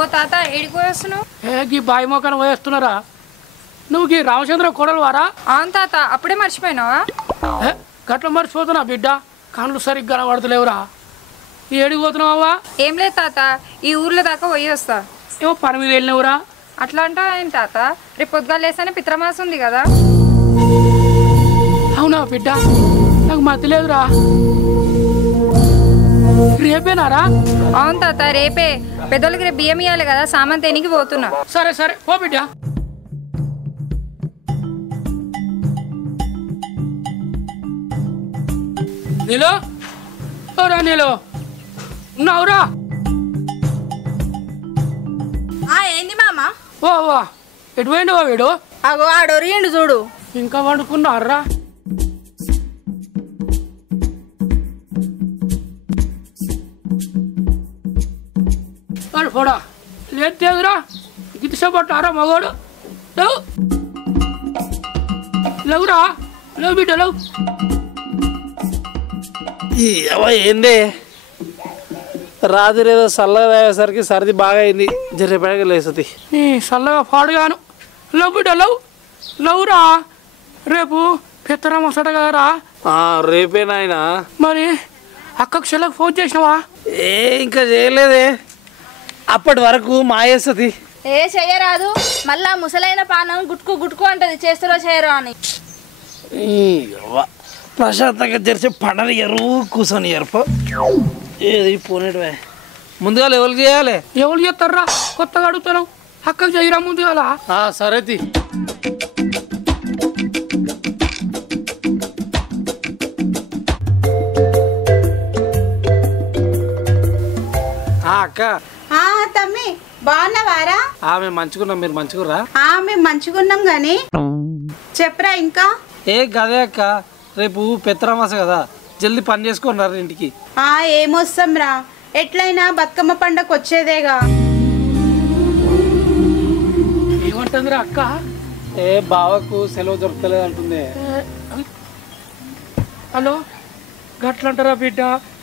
ఓ తాత ఏడిపోయేస్తున్నావు? ఏ బాయి మొక్కను పోయేస్తున్నారా? నువ్వు రామచంద్ర కొడలు వారా? అవును తాత, అప్పుడే మర్చిపోయినావా? గట్ల మర్చిపోతున్నా బిడ్డ, కళ్ళు సరిగ్గా కనబడతలేవురా. ఏడిపోతున్నావా? ఏం లేదు తాత, ఈ ఊర్లో దాకా పోయి వస్తా. ఏమో పని మీద వెళ్ళినవురా? అట్లా అంటావా ఏంటి తాత? రేపు పొద్దుగాలు లేసానే పిత్రమాసం ఉంది కదా. అవునా బిడ్డ, నాకు మతి లేదురా. రేపేనారా? అవును తాత రేపే. పెద్దోళ్ళకి రేపు బియ్యం ఇవ్వాలి కదా, సామాన్ తేనికి పోతున్నా. సరే సరే పో బిడ్డ. నీలో ఓరా, నీలో ఉన్నావురా? ఏంది మామ? ఓ వా, ఎటు పోయిండు వీడు? అగో ఆడొరిగిండు చూడు. ఇంకా వండుకున్నారా? పోడా లేదురా, గిట్టిసపట్టారా మగోడు? లేవు లేవురా, లేవు బిడ్డ లేవు. ఏంది రాత్రి ఏదో చల్లగా తాగేసరికి సర్ది బాగా అయింది. జర్రేపడగా లేస్తుంది. నీ చల్లగా పాడుగాను. లేవు బిడ్డ లేవు, లేవురా. రేపు పెత్తరమసట కదరా? రేపే నాయన. మరి అక్కకు చెల్లకు ఫోన్ చేసినావా? ఇంకా చేయలేదే. అప్పటి వరకు మాయేస్తుంది. చెయ్యరాదు, మళ్ళా ముసలైన పానం గుట్కు గుట్కు అంటది, చేస్తారో చేయరో అని. ప్రశాంతంగా తెరిచి పండని ఎరువు కూర్చొని ఎరుపు ఏది పోనేటివే. ముందుగా ఎవరు చేయాలి? ఎవరు చేస్తారా? కొత్తగా అడుగుతాను. అక్కకు చేయరా ముందుగా. సరేది. అక్క. తమ్మి బాగున్నావారా? మేము మంచుకున్నాం, మీరు మంచుకుర్రా? మేము మంచుకున్నాం గాని చెప్పరా ఇంకా. గదే అక్క, రేపు పెత్తరమాస కదా, జల్దీ పని చేసుకున్నారు ఇంటికి. ఏమొస్తాం రా, ఎట్లయినా బతుకమ్మ పండగ వచ్చేదేగా. ఏమంటుందిరా అక్క? బావకు సెలవు దొరకలేదు అంటుంది. హలో, గట్లంటారా బిడ్డ?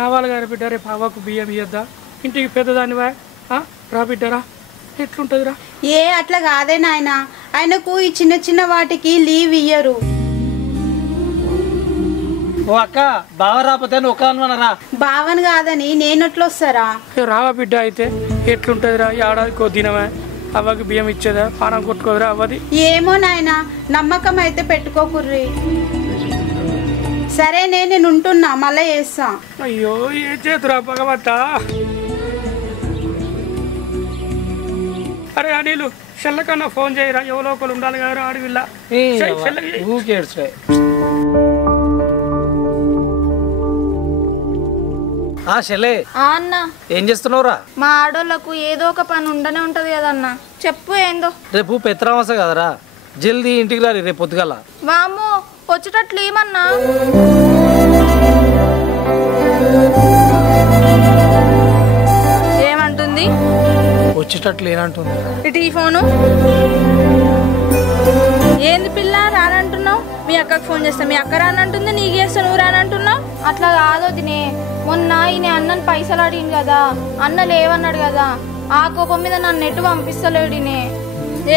రావాలి గారు బిడ్డ, రేపు బావకు బియ్యం ఇయ్యద్దా? ఇంటికి పెద్దదానివా? రా బిడ్డరా. ఎట్లుంటుందిరా? అట్లా కాదే నాయన, ఆయనకు ఈ చిన్న చిన్న వాటికి లీవ్ ఇయ్యరు. ఓ అక్క, బావ రాకపోతే నువ్వు ఒక్కదానివనరా? బావని కాదని నేనెట్లు వస్తారా? రావా బిడ్డ? అయితే ఎట్లుంటుందిరా? ఏడాదికో దినమే అవ్వకి బియ్యం ఇచ్చేదా? పానం కొట్టుకోదురా అవ్వది? ఏమో నాయన, నమ్మకం అయితే పెట్టుకోకుర్రి. సరే నేను ఉంటున్నా, మళ్ళీ చేస్తా. అయ్యో ఏ చేతురా భగవంతా. అరే అనిలు, చెల్లకన్నా ఫోన్ చేయరా, ఎవరో ఒకరు ఉండాలి కదా అడవిల్లా. చెల్లే అన్న, ఏం చేస్తున్నావురా? మా ఆడోళ్ళకు ఏదో ఒక పని ఉండనే ఉంటది కదన్న, చెప్పు ఏందో. రేపు పెత్తరమాస కదరా, జల్దీ ఇంటికి రాలి రేపు పొద్దుగల. వామ్మో, వచ్చేటట్లు ఏమన్నా? ఏమంటుంది? వచ్చేటట్లు ఏనంటుంది? ఇటు ఈ ఫోను. ఏంది పిల్ల రానంటున్నావు? మీ అక్కకు ఫోన్ చేస్తా, మీ అక్క రానంటుంది, నీకు చేస్తా, నువ్వు రానంటున్నావు. అట్లా కాదు తినే, మొన్న ఈయన అన్నని పైసలు అడిగింది కదా, అన్న లేవన్నాడు కదా, ఆ కోపం మీద నన్ను నెట్టు పంపిస్తలేడినే.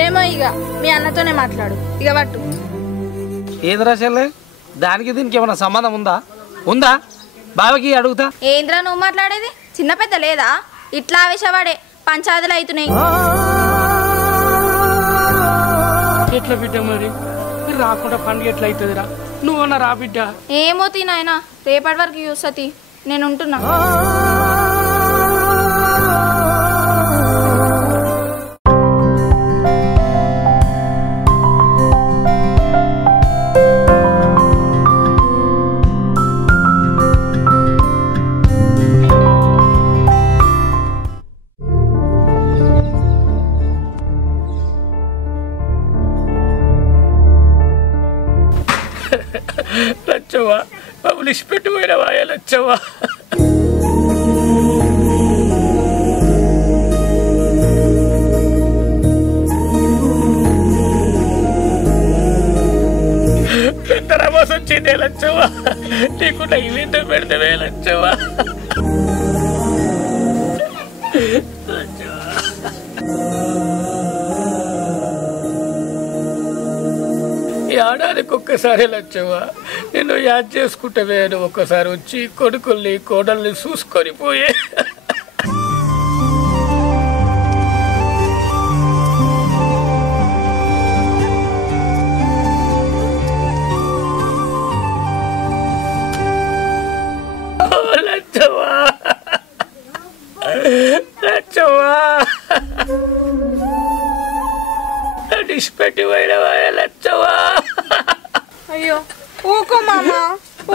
ఏమో ఇక మీ అన్నతోనే మాట్లాడు. ఇక పట్టు. ఏంద్రా చెల్లె, దానికి దీనికి ఏమన్నా సంబంధం ఉందా? బావకి అడుగుతా. ఏంద్రా నువ్వు మాట్లాడేది? చిన్న పెద్ద లేదా? ఇట్లా ఆవేశవాడే పంచాయతీలు అవుతున్నాయి. ఎట్లా బిడ్డ మరి? మీరు రాకుండా పండుగ ఎట్లా అవుతుందిరా? నువ్వన్నా రా బిడ్డ. ఏమో తినాయన, రేపటి వరకు చూసతి, నేను ఉంటున్నా. లచ్చవ్వా, మమ్మల్ని ఇచ్చిపెట్టిపోయినవా లచ్చవ్వా? పెద్ద రమోసం వచ్చిందే లచ్చవ్వా, నీకు నైవేద్యం పెడతావే లచ్చవ్వా. ఏడాదికి ఒక్కసారి లచ్చవ్వా నేను యాద్ చేసుకుంటావే నువ్వు ఒక్కసారి వచ్చి కొడుకుల్ని కోడల్ని చూసుకొని పోయే. లచ్చవ్వా లచ్చవ్వా డిస్పెట్టి పోయినవా లచ్చవ్వా? అయ్యో ఊకో మామ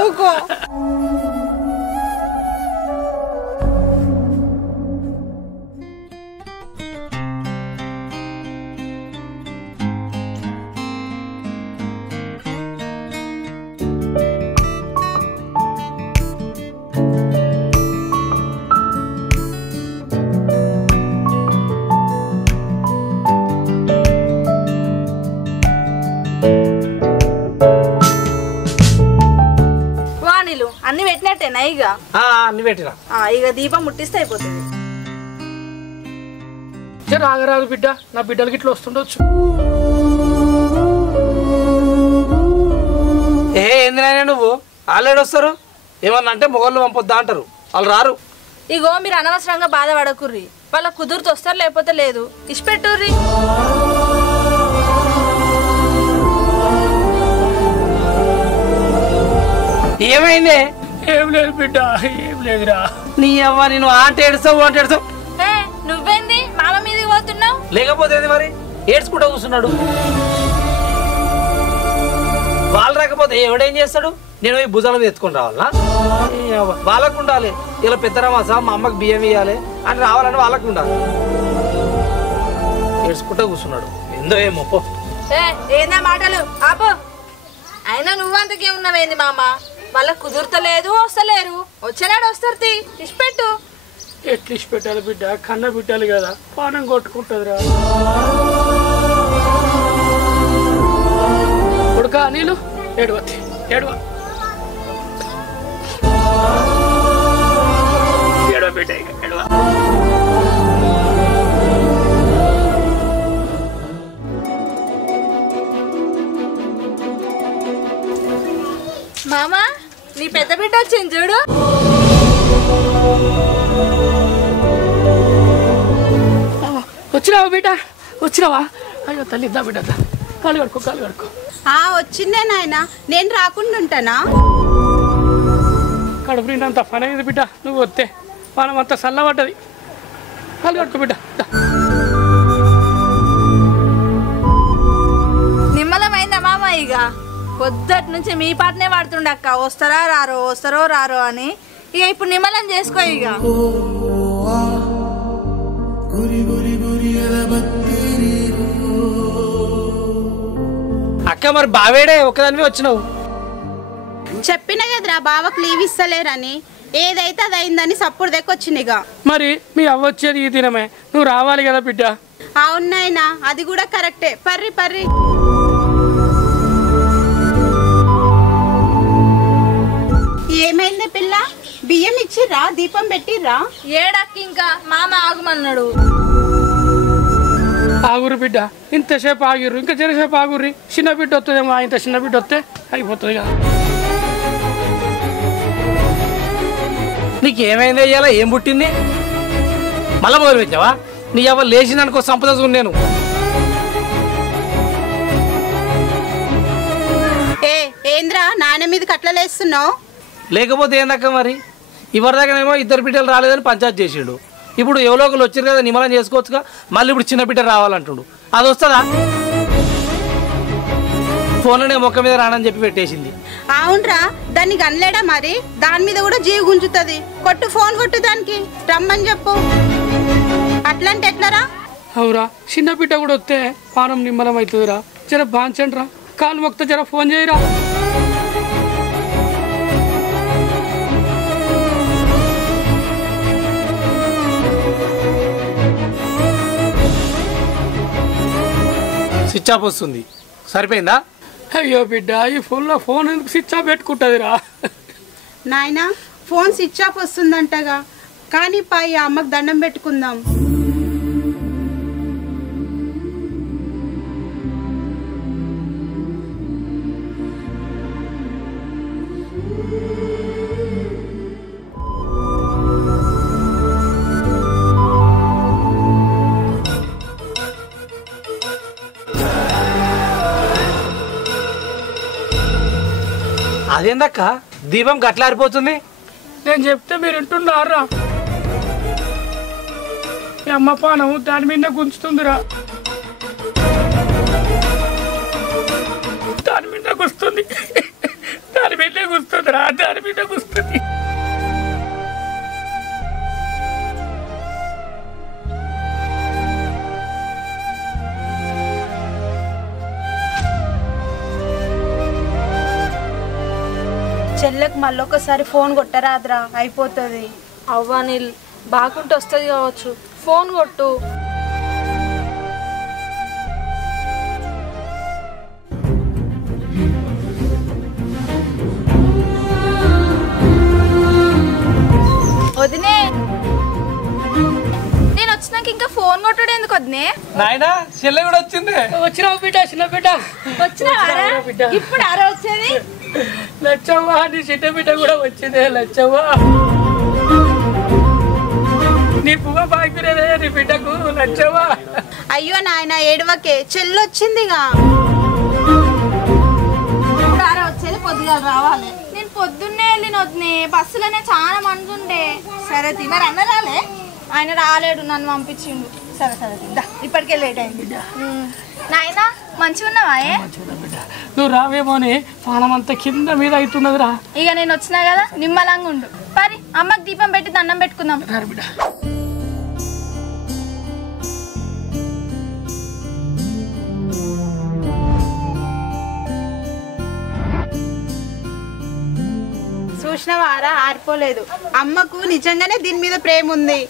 ఊకో. అన్ని పెట్టినట్టేనా? ఇక అన్ని పెట్టినా ఇక దీపం ముట్టిస్తే అయిపోతుంది. రాగరాదు బిడ్డ, నా బిడ్డలకి ఇట్లా వస్తుండొచ్చు. ఏందినాయన నువ్వు ఆల్రెడీ వస్తారు ఏమన్నా అంటే మొగళ్ళు పంపొద్దా అంటారు, వాళ్ళు రారు. ఇగో మీరు అనవసరంగా బాధపడకుర్రి, వాళ్ళ కుదురుతో వస్తారు లేకపోతే లేదు. ఇష్టపెట్టుర్రి. ఏమైంది? ఏం లేదు బిడ్డ, ఏం లేదురా. నీ అవ్వ నేను ఆంట ఏడుస్తావు అంటే ఏడుస్తావు. నువ్వేంది మామ మీదకి పోతున్నావు? లేకపోతే ఏంది మరి ఏడ్చుకుంటా కూర్చున్నాడు. వాళ్ళు రాకపోతే ఎవడేం చేస్తాడు? నేను ఈ భుజాల మీద ఎత్తుకొని రావాలనా? వాళ్ళకు ఉండాలి. ఇలా పెద్ద రమాసా మా అమ్మకి బియ్యం ఇవ్వాలి అని రావాలని వాళ్ళకు ఉండాలి. ఏడ్చుకుంటా కూర్చున్నాడు. ఎందో ఏమో పో. ఏందా మాటలు ఆపో. అయినా నువ్వంతకే ఉన్నావేంది మామ? వాళ్ళకి కుదురుతలేదు, వస్తలేరు. వచ్చేనాడు వస్తారు. ఇష్టపెట్టు. ఎట్లా ఇష్టపెట్టాలి బిడ్డ? కన్న బిడ్డాలి కదా, పానం కొట్టుకుంటుందిరా. కొడుకా నీళ్ళు ఏడవతి ఏడవ ఏడవ బిడ్డ ఏడవ. మామా నీ పెద్ద బిడ్డ వచ్చింది చూడు. వచ్చినావా బిడ్డ? వచ్చినావా? అయ్యో తల్లి, ఇద్దా బిడ్డ, కాలు కడుకో కాలు కడుకో. వచ్చిందే నాయన, నేను రాకుండా ఉంటానా? కడుపు నిండంత పని అయింది బిడ్డ, నువ్వు వస్తే మనం అంతా చల్లబడ్డది. కాలు కడుకో బిడ్డ. నిమ్మలమైందా మామ? ఇక పొద్దుటి నుంచి మీ పాటనే వాడుతుండక్క, వస్తారా రారో వస్తారో రారో అని. ఇక ఇప్పుడు నిమ్మలం చేసుకో. ఇక అక్క మరి బావేడే ఒక్కదానివే వచ్చినావు? చెప్పిన కదరా బావకు లీవ్ ఇస్తలేరని. ఏదైతే అది అయిందని సప్పుడు దెక్కొచ్చింది. ఇక మరి మీ అవ్వ వచ్చేది ఈ దినమే, నువ్వు రావాలి కదా బిడ్డ. అవునాయనా, అది కూడా కరెక్టే. పర్రి పర్రి. ఏమైంది పిల్ల? బియ్యం ఇచ్చిర్రా? దీపం పెట్టిర్రా? ఏడక్కి ఇంకా మామ ఆగుమన్నాడు. ఆగురు బిడ్డ, ఇంతసేపు ఆగిర్రు, ఇంకా జరసేపు ఆగుర్రి. చిన్న బిడ్డ వస్తుందేమో, ఇంత చిన్న బిడ్డ వస్తే అయిపోతుంది కదా. నీకు ఏమైంది? అయ్యాలా ఏం పుట్టింది? మళ్ళా మొదలు పెట్టావా? నీ ఎవరు లేచిందనుకో సంపద నేను. ఏంద్రా నాన్న మీద కట్లలేస్తున్నావు? లేకపోతే ఏందక్క మరి? ఇవరిదాకానేమో ఇద్దరు బిడ్డలు రాలేదని పంచాయతీ చేసిండు. ఇప్పుడు ఎవరో ఒకరు వచ్చారు కదా, నిమ్మలం చేసుకోవచ్చుగా. మళ్ళీ ఇప్పుడు చిన్న బిడ్డ రావాలంటుండు. అది వస్తుందా? ఫోన్లోనే మొక్క మీద రానని చెప్పి పెట్టేసింది. అవునరా, దాన్ని కనలేడా మరి? దాని మీద కూడా జీవి గుంజుతుంది. కొట్టు, ఫోన్ కొట్టు, దానికి రమ్మని చెప్పు. అట్లాంటి ఎట్లరా? అవురా, చిన్న బిడ్డ కూడా వస్తే పానం నిమ్మలం అవుతుందిరా. జర బాంచండి రా, కాలు మొక్త జర ఫోన్ చేయరా. స్విచ్ ఆఫ్ వస్తుంది. సరిపోయిందా? అయ్యో బిడ్డ, ఈ ఫోన్లో ఫోన్ ఎందుకు స్విచ్ ఆఫ్ పెట్టుకుంటుందిరా? నాయనా, ఫోన్ స్విచ్ ఆఫ్ వస్తుందంటగా. కానీ పై అమ్మకు దండం పెట్టుకుందాం. అదేందక్క దీపం గట్లారిపోతుంది? నేను చెప్తే మీరు వింటున్నారా? మీ అమ్మ పానం దాని మీద గుంచుతుందిరా, దాని మీద గుస్తుంది, దాని మీద గుస్తుందిరా, దాని మీద గుస్తుంది. చెల్లెకి మళ్ళొకసారి ఫోన్ కొట్టరాదురా, అయిపోతుంది. అవ్వా నీళ్ళు బాగుంటే వస్తుంది కావచ్చు, ఫోన్ కొట్టు. వదినే నేను వచ్చినాక ఇంకా ఫోన్ కొట్టడు ఎందుకు వదినే? నాయనా చెల్లె కూడా వచ్చింది. వచ్చినావు బిడ్డ, చిన్న బిడ్డ వచ్చినావారా? ఇప్పుడు ఆరా వచ్చేది? లచ్చవ్వ, నీ చిన్న బిడ్డ కూడా వచ్చిందే లచ్చవ్వ. నీ పువ్వ బాగురేదే నీ బిడ్డకు లచ్చవ్వ. అయ్యో నాయన ఏడవకే, చెల్లొచ్చిందిగా. ఇప్పుడు ఆరా వచ్చేది, పొద్దుగా రావాలి. నేను పొద్దున్నే వెళ్ళిన వదినే, బస్సులోనే చాలా మంది ఉండే. సరే మరి అన్న రాలే? ఆయన రాలేడు, నన్ను పంపించిండు. సరే సరే ఇప్పటికే లేట్ అయింది. నాయన మంచిగా ఉన్నావా? నువ్వు రావేమో అని పానం అంతా కింద మీద అవుతున్నదిరా. ఇక నేను వచ్చినా కదా, నిమ్మలంగా ఉండు. పరి అమ్మకి దీపం పెట్టి దండం పెట్టుకుందాం. బిడ్డ చూసినవారా, ఆరిపోలేదు. అమ్మకు నిజంగానే దీని మీద ప్రేమ ఉంది.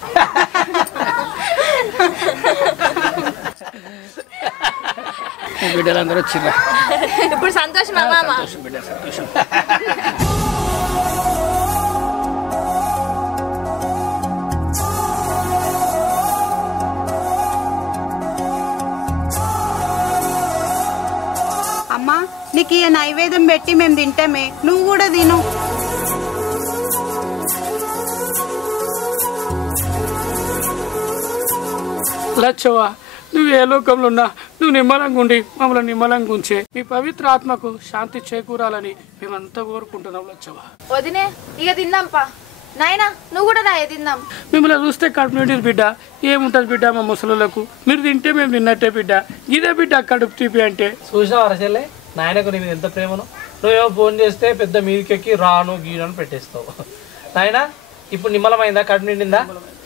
బిడ్డలందరూ వచ్చిర్రా. ఇప్పుడు సంతోషమా మామ? బిడ్డ సంతోషం. అమ్మా, నీకు ఈ నైవేద్యం పెట్టి మేము తింటామే, నువ్వు కూడా తిను. లచ్చవ్వ, నువ్వు ఏ లోకంలో ఉన్నా నువ్వు నిమ్మలంగా ఉండి మమ్మల్ని నిమ్మలంగా ఉంచే మీ పవిత్ర ఆత్మకు శాంతి చేకూరాలని మేమంతా కోరుకుంటున్నాం లచ్చవ్వ. వదినే ఇక తిందాంపా. నాయనా నువ్వు కూడా రాయే, తిందాం. మిమ్మల్ని చూస్తే కడుపు నిండి బిడ్డ ఏముంటుంది బిడ్డ మా ముసలులకు. మీరు తింటే మేము తిన్నట్టే బిడ్డ. ఇదే బిడ్డ కడుపు తీపి అంటే. చూసినావా చెల్లె, నాయనకు నీ మీద ఎంత ప్రేమను. నువ్వేమో ఫోన్ చేస్తే పెద్ద మీదకెక్కి రాను గీను పెట్టేస్తావు. నాయన ఇప్పుడు నిమ్మలమైందా, కడుపు నిండిందా?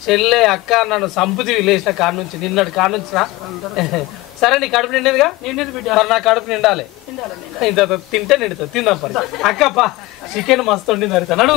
చెల్లె అక్క నన్ను సంపుతి లేచిన కాడ నుంచి, నిన్నటి కాడ నుంచి రా. సరే నీ కడుపు నిండేదిగా? నిండేది బిడ్డ. మరి నా కడుపు నిండాలి. ఇంత తింటే నిండుతుంది, తిందాం పరి. అక్క పా, చికెన్ మస్తు వండింది అడుగుతా నడు.